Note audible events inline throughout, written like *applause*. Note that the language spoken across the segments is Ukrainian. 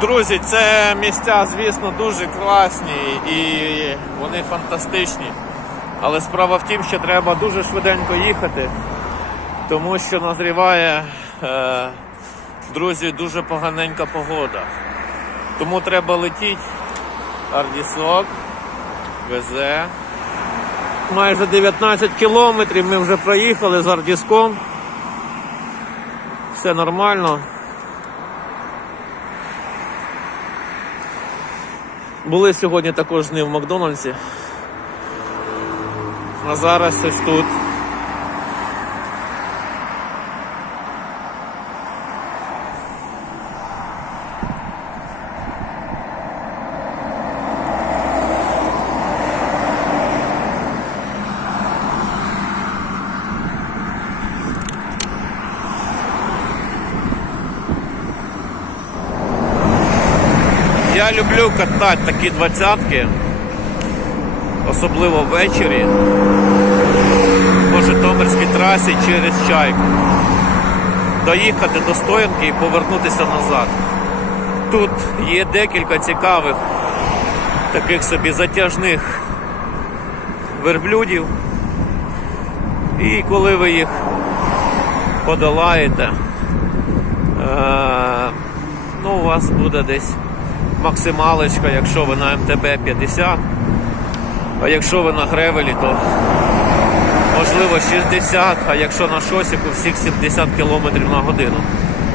Друзі, це місця, звісно, дуже класні і вони фантастичні. Але справа в тім, що треба дуже швиденько їхати, тому що назріває, е, друзі, дуже поганенька погода. Тому треба летіти. Ардісок везе. Майже 19 кілометрів ми вже проїхали з Ардіском. Все нормально. Були сьогодні також з ним в Макдональдсі. А зараз ось тут. Я люблю катати такі двадцятки, особливо ввечері по Житомирській трасі через чайку. Доїхати до стоянки і повернутися назад. Тут є декілька цікавих таких собі затяжних верблюдів. І коли ви їх подолаєте, е, ну, у вас буде десь максималочка, якщо ви на МТБ 50, а якщо ви на гревелі, то можливо 60, а якщо на шосіку всіх 70 км на годину.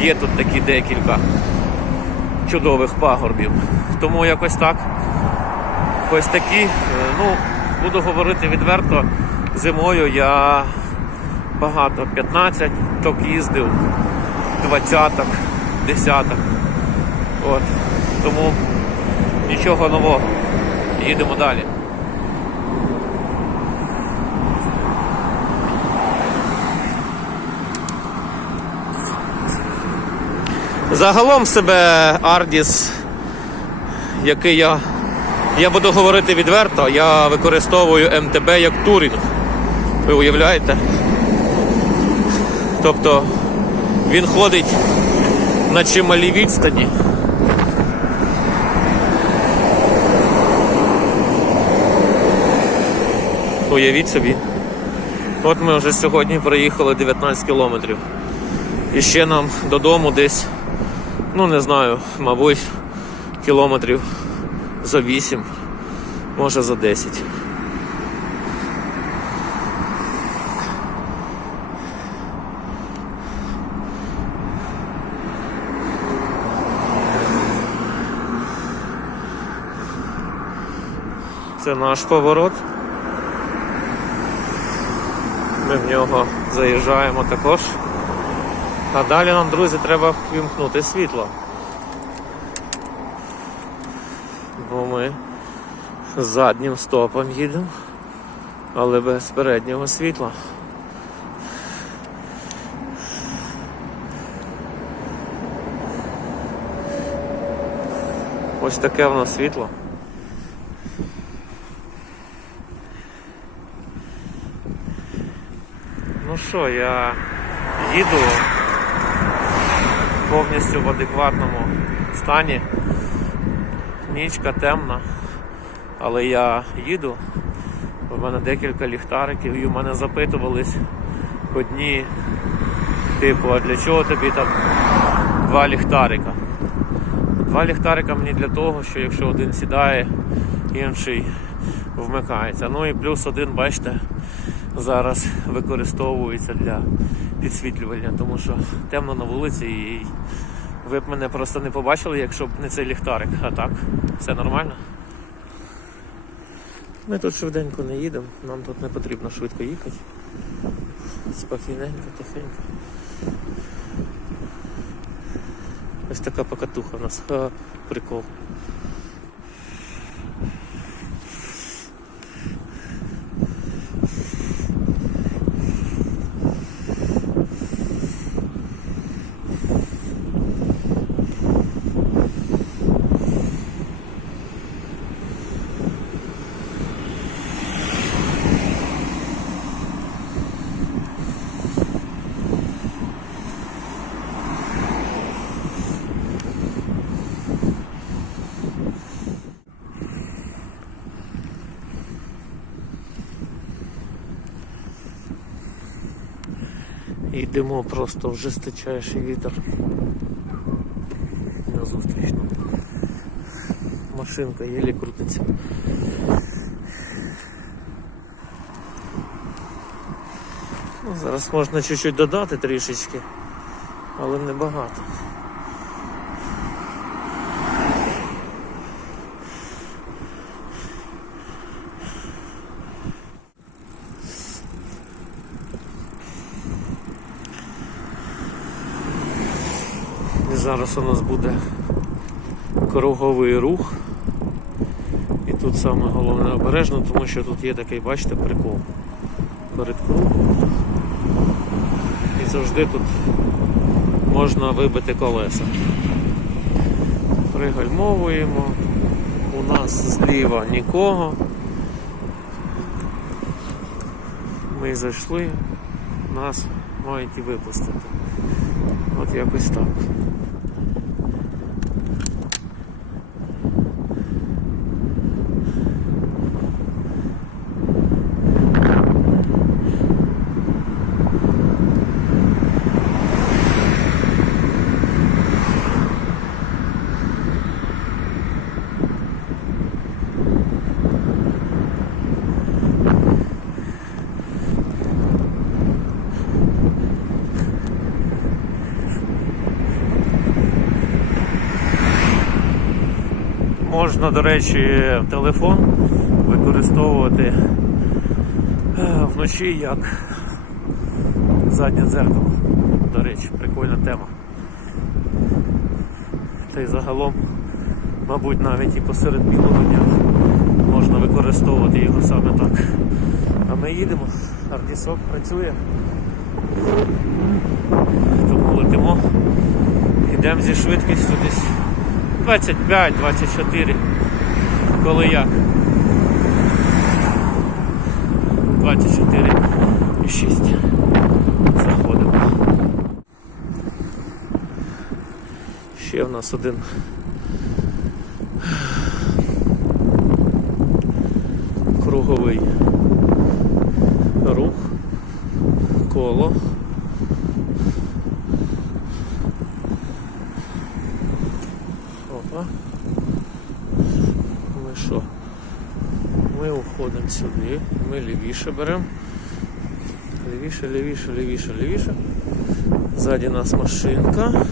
Є тут такі декілька чудових пагорбів. Тому якось так. Ось такі, е, ну, буду говорити відверто, зимою я багато 15 ток їздив, 20-ок, 10-ок. Тому нічого нового. Їдемо далі. Загалом себе Ардіс, який я, я буду говорити відверто, я використовую МТБ як турінг. Ви уявляєте? Тобто він ходить на чималій відстані. Уявіть собі. От ми вже сьогодні проїхали 19 кілометрів. І ще нам додому десь, ну не знаю, мабуть, кілометрів за 8, може за 10. Це наш поворот. Ми в нього заїжджаємо також. А далі нам, друзі, треба вімкнути світло. Бо ми заднім стопом їдемо, але без переднього світла. Ось таке в нас світло. Що, я їду повністю в адекватному стані. Нічка темна, але я їду. У мене декілька ліхтариків і у мене запитувались одні, типу, а для чого тобі там два ліхтарика? Два ліхтарика мені для того, що якщо один сідає, інший вмикається. Ну і плюс один, бачите, зараз використовується для підсвітлювання, тому що темно на вулиці і ви б мене просто не побачили, якщо б не цей ліхтарик. А так, все нормально. Ми тут швиденько не їдемо, нам тут не потрібно швидко їхати. Спокійненько, тихенько. Ось така покатуха у нас. Ха, прикол. Йдемо просто в жесточайший вітер. На зустріч. Машинка єлі крутиться. Ну, зараз можна чуть-чуть додати трішечки, але не зараз у нас буде круговий рух. І тут саме головне обережно, тому що тут є такий, бачите, прикол перед кругом. І завжди тут можна вибити колеса. Пригальмовуємо. У нас зліва нікого. Ми зайшли, нас мають і випустити. От якось так. Можна, до речі, телефон використовувати е, вночі як заднє дзеркало. До речі, прикольна тема. Та й загалом, мабуть, навіть і посеред білого дня можна використовувати його саме так. А ми їдемо, ардісок працює. Тому летимо. Йдемо зі швидкістю десь 25-24. Коли як? 24 і 6. Заходимо. Ще в нас один. Круговий рух, коло. Опа. Ми що? Ми уходимо сюди, ми лівіше беремо. Лівіше, лівіше, лівіше, лівіше. Ззаді нас машинка.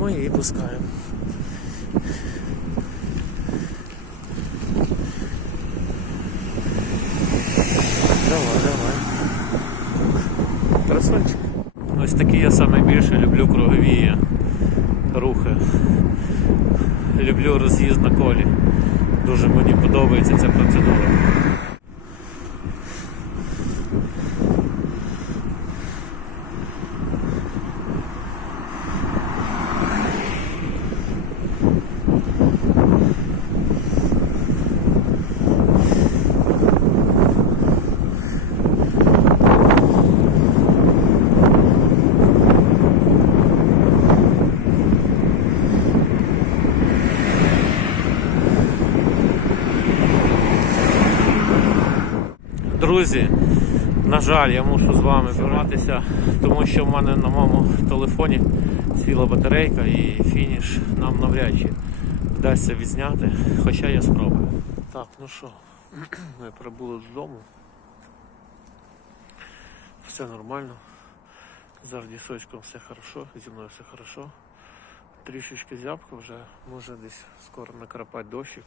Ми її пускаємо. Давай, давай. Красавчик. Ось такі я саме більше люблю кругові рухи. Люблю роз'їзд на колі. Дуже мені подобається ця процедура. Друзі, на жаль, я мушу з вами зірватися, тому що в мене на моєму телефоні сіла батарейка і фініш нам навряд чи вдасться відзняти, хоча я спробую. Так, ну що, *clears throat* ми прибули додому. Все нормально. З ардісочком все хорошо, зі мною все хорошо. Трішечки зябко вже, може десь скоро накрапати дощик.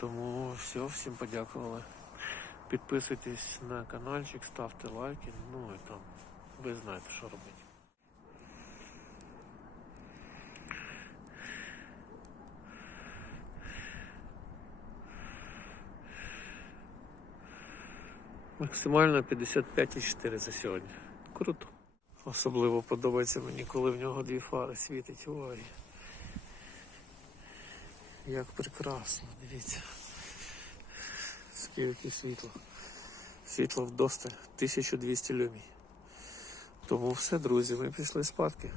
Тому все, всім подякували. Підписуйтесь на каналчик, ставте лайки, ну і там ви знаєте, що робити. Максимально 55,4 за сьогодні. Круто. Особливо подобається мені, коли в нього дві фари світить. Ой. Як прекрасно, дивіться. Скільки світла. Світло вдосталь 1200 люмій. Тому все, друзі, ми пішли спадки.